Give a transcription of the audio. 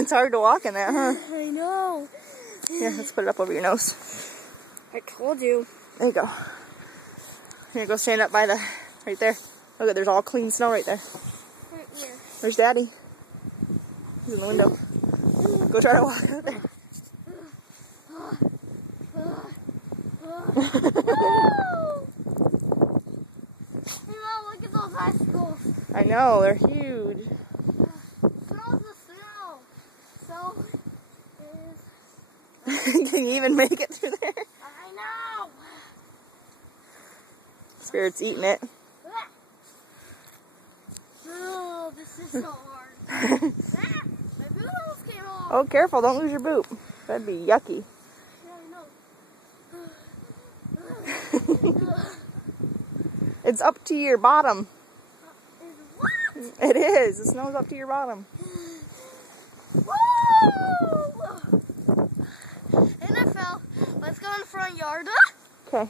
It's hard to walk in that, huh? I know. Yeah, let's put it up over your nose. I told you. There you go. Here, go stand up by the, right there. Look at, there's all clean snow right there. Right where? Where's Daddy? He's in the window. Go try to walk out there. Hey Mom, look at those icicles. I know, they're huge. Snow's the snow. So is. Can you even make it through there? I know. Spirit's eating it. Oh, this is so hard. My boot almost came off. Oh, careful, don't lose your boot. That'd be yucky. Yeah, I know. It's up to your bottom. What? It is. The snow's up to your bottom. Woo! And I fell. Let's go in the front yard. Okay.